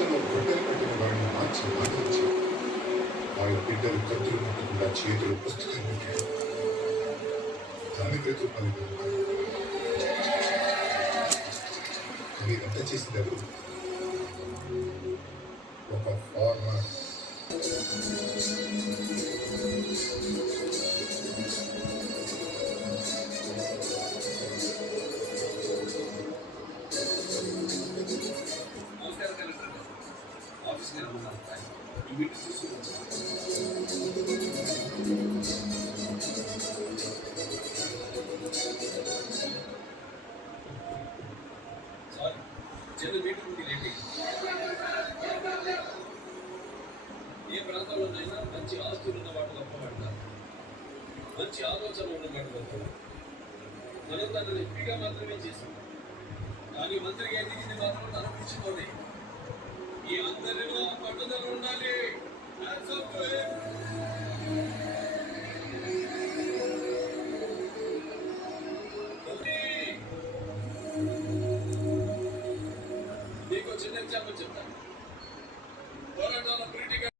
కోటలో గొడ్డలి పట్టిన వాడిని మార్చి బాధించి వాళ్ళ బిడ్డలు కత్తులు ముట్టకుండా చేతులు పుస్తకం పెట్టాడు. దాని ప్రతిఫలం ఇదంతా చేసింది ఎవరు? ఒక ఫార్మర్. ఆఫీస్కి రమ్మన్నారు. ఈ మీటింగ్ తీసుకుని సార్ చిన్న మీటింగ్ ఉంది లేండి. ఏ ప్రాంతంలోనైనా మంచి ఆస్తులు ఉన్నవాడు గొప్పవాడు, మంచి ఆలోచన ఉన్నవాడు గొప్పవాడు. మనం తనను ఎంపీగా మాత్రమే చేసాం, కానీ మంత్రిగా ఎదిగింది మాత్రం తన కృషితోనే. ఈ అందరిలో పట్టుదల ఉండాలి. నీకు చిన్న ఎగ్జాంపుల్ చెప్తాను.